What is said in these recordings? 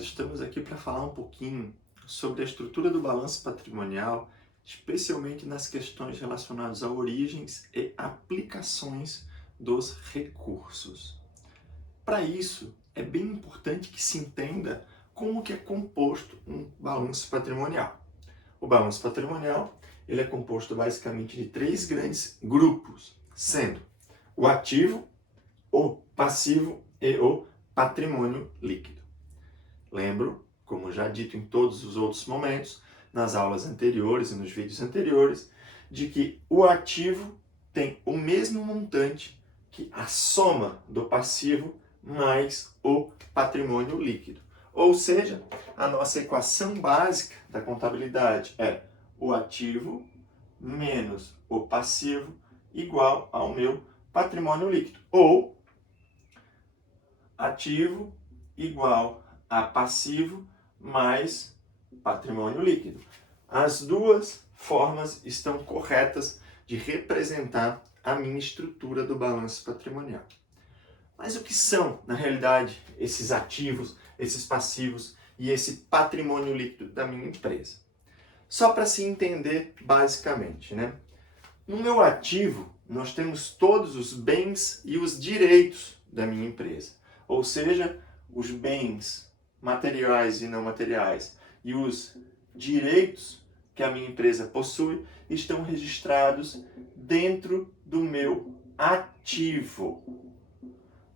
nós estamos aqui para falar um pouquinho sobre a estrutura do balanço patrimonial, especialmente nas questões relacionadas a origens e aplicações dos recursos. Para isso, é bem importante que se entenda como que é composto um balanço patrimonial. O balanço patrimonial ele é composto basicamente de três grandes grupos, sendo o ativo, o passivo e o patrimônio líquido. Lembro, como já dito em todos os outros momentos, nas aulas anteriores e nos vídeos anteriores, de que o ativo tem o mesmo montante que a soma do passivo mais o patrimônio líquido. Ou seja, a nossa equação básica da contabilidade é o ativo menos o passivo igual ao meu patrimônio líquido. Ou ativo igual a passivo mais patrimônio líquido. As duas formas estão corretas de representar a minha estrutura do balanço patrimonial. Mas o que são, na realidade, esses ativos, esses passivos e esse patrimônio líquido da minha empresa? Só para se entender basicamente, né? No meu ativo, nós temos todos os bens e os direitos da minha empresa. Ou seja, os bens materiais e não materiais e os direitos que a minha empresa possui estão registrados dentro do meu ativo.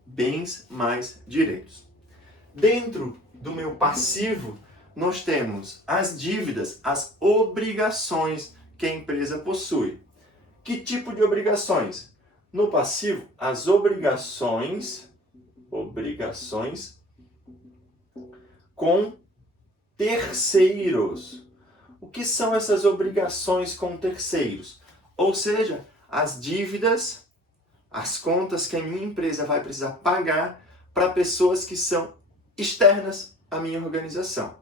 Bens mais direitos. Dentro do meu passivo, nós temos as dívidas, as obrigações que a empresa possui. Que tipo de obrigações? No passivo, as obrigações com terceiros. O que são essas obrigações com terceiros? Ou seja, as dívidas, as contas que a minha empresa vai precisar pagar para pessoas que são externas à minha organização.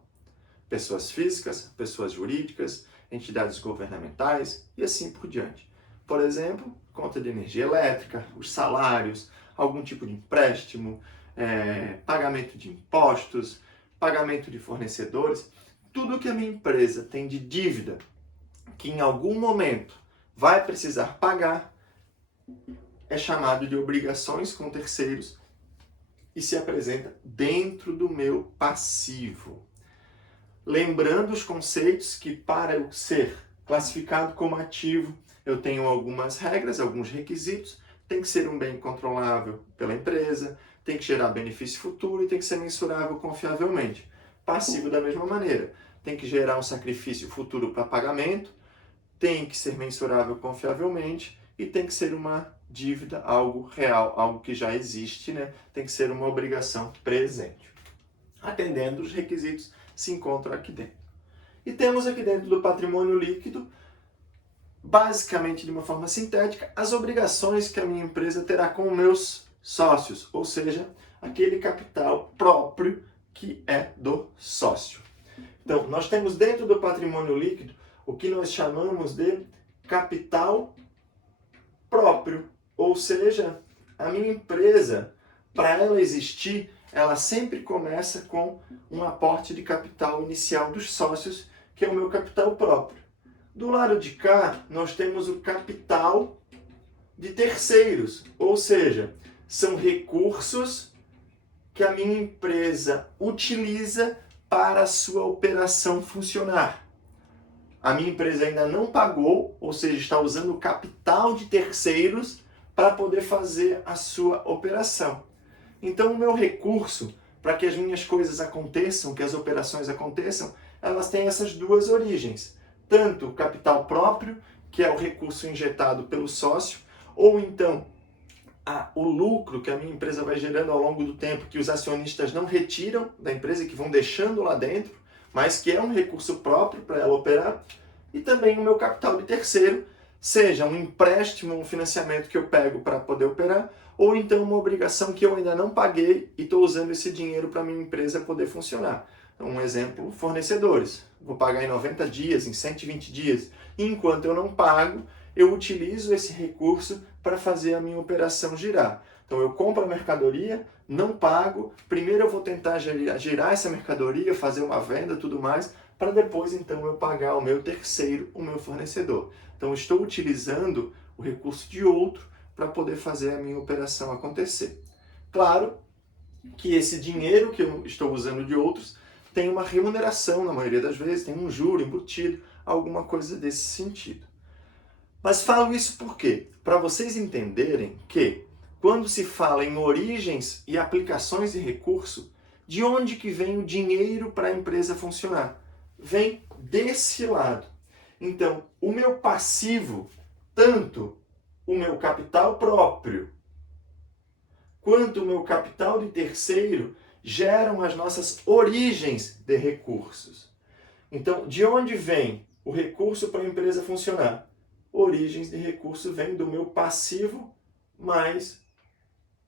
Pessoas físicas, pessoas jurídicas, entidades governamentais e assim por diante. Por exemplo, conta de energia elétrica, os salários, algum tipo de empréstimo, pagamento de impostos, pagamento de fornecedores, tudo que a minha empresa tem de dívida que em algum momento vai precisar pagar é chamado de obrigações com terceiros e se apresenta dentro do meu passivo. Lembrando os conceitos que para eu ser classificado como ativo, eu tenho algumas regras, alguns requisitos. Tem que ser um bem controlável pela empresa, tem que gerar benefício futuro e tem que ser mensurável confiavelmente. Passivo da mesma maneira, tem que gerar um sacrifício futuro para pagamento, tem que ser mensurável confiavelmente e tem que ser uma dívida, algo real, algo que já existe, né? Tem que ser uma obrigação presente. Atendendo os requisitos, se encontram aqui dentro. E temos aqui dentro do patrimônio líquido, basicamente de uma forma sintética, as obrigações que a minha empresa terá com meus sócios, ou seja, aquele capital próprio que é do sócio. Então, nós temos dentro do patrimônio líquido o que nós chamamos de capital próprio, ou seja, a minha empresa, para ela existir, ela sempre começa com um aporte de capital inicial dos sócios, que é o meu capital próprio. Do lado de cá, nós temos o capital de terceiros, ou seja, são recursos que a minha empresa utiliza para a sua operação funcionar. A minha empresa ainda não pagou, ou seja, está usando o capital de terceiros para poder fazer a sua operação. Então, o meu recurso, para que as minhas coisas aconteçam, que as operações aconteçam, elas têm essas duas origens. Tanto o capital próprio, que é o recurso injetado pelo sócio, ou então o lucro que a minha empresa vai gerando ao longo do tempo, que os acionistas não retiram da empresa, que vão deixando lá dentro, mas que é um recurso próprio para ela operar, e também o meu capital de terceiro, seja um empréstimo, um financiamento que eu pego para poder operar, ou então uma obrigação que eu ainda não paguei e estou usando esse dinheiro para a minha empresa poder funcionar. Então, um exemplo, fornecedores. Vou pagar em 90 dias, em 120 dias. E enquanto eu não pago, eu utilizo esse recurso para fazer a minha operação girar. Então eu compro a mercadoria, não pago, primeiro eu vou tentar girar essa mercadoria, fazer uma venda, tudo mais, para depois então eu pagar o meu terceiro, o meu fornecedor. Então eu estou utilizando o recurso de outro para poder fazer a minha operação acontecer. Claro que esse dinheiro que eu estou usando de outros tem uma remuneração, na maioria das vezes, tem um juro embutido, alguma coisa desse sentido. Mas falo isso por quê? Para vocês entenderem que quando se fala em origens e aplicações de recurso, de onde que vem o dinheiro para a empresa funcionar? Vem desse lado. Então, o meu passivo, tanto o meu capital próprio, quanto o meu capital de terceiro, geram as nossas origens de recursos. Então, de onde vem o recurso para a empresa funcionar? Origens de recurso vem do meu passivo mais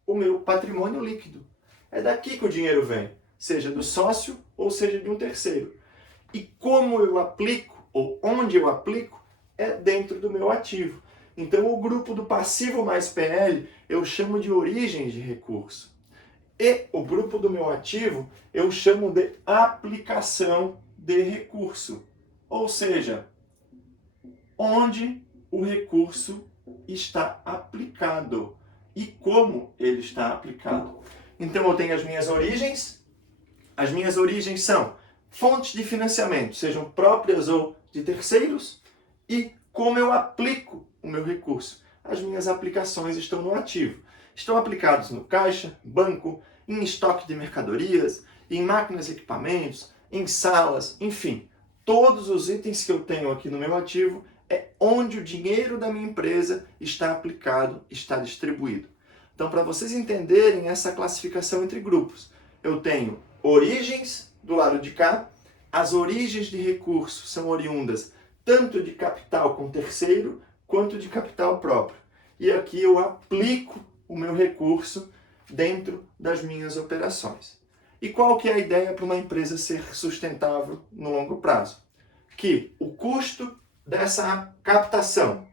o meu patrimônio líquido. É daqui que o dinheiro vem, seja do sócio ou seja de um terceiro. E como eu aplico, ou onde eu aplico, é dentro do meu ativo. Então, o grupo do passivo mais PL eu chamo de origens de recurso. E o grupo do meu ativo eu chamo de aplicação de recurso. Ou seja, onde o recurso está aplicado e como ele está aplicado. Então eu tenho as minhas origens. As minhas origens são fontes de financiamento, sejam próprias ou de terceiros, e como eu aplico o meu recurso. As minhas aplicações estão no ativo. Estão aplicados no caixa, banco, em estoque de mercadorias, em máquinas e equipamentos, em salas, enfim. Todos os itens que eu tenho aqui no meu ativo é onde o dinheiro da minha empresa está aplicado, está distribuído. Então, para vocês entenderem essa classificação entre grupos, eu tenho origens do lado de cá. As origens de recursos são oriundas tanto de capital com terceiro, quanto de capital próprio. E aqui eu aplico o meu recurso dentro das minhas operações. E qual que é a ideia para uma empresa ser sustentável no longo prazo? Que o custo dessa captação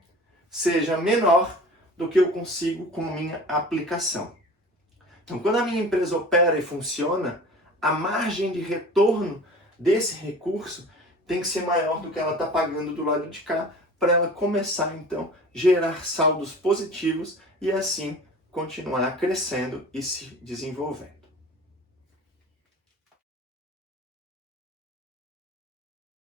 seja menor do que eu consigo com a minha aplicação. Então, quando a minha empresa opera e funciona, a margem de retorno desse recurso tem que ser maior do que ela está pagando do lado de cá, para ela começar, então, gerar saldos positivos e assim continuar crescendo e se desenvolvendo.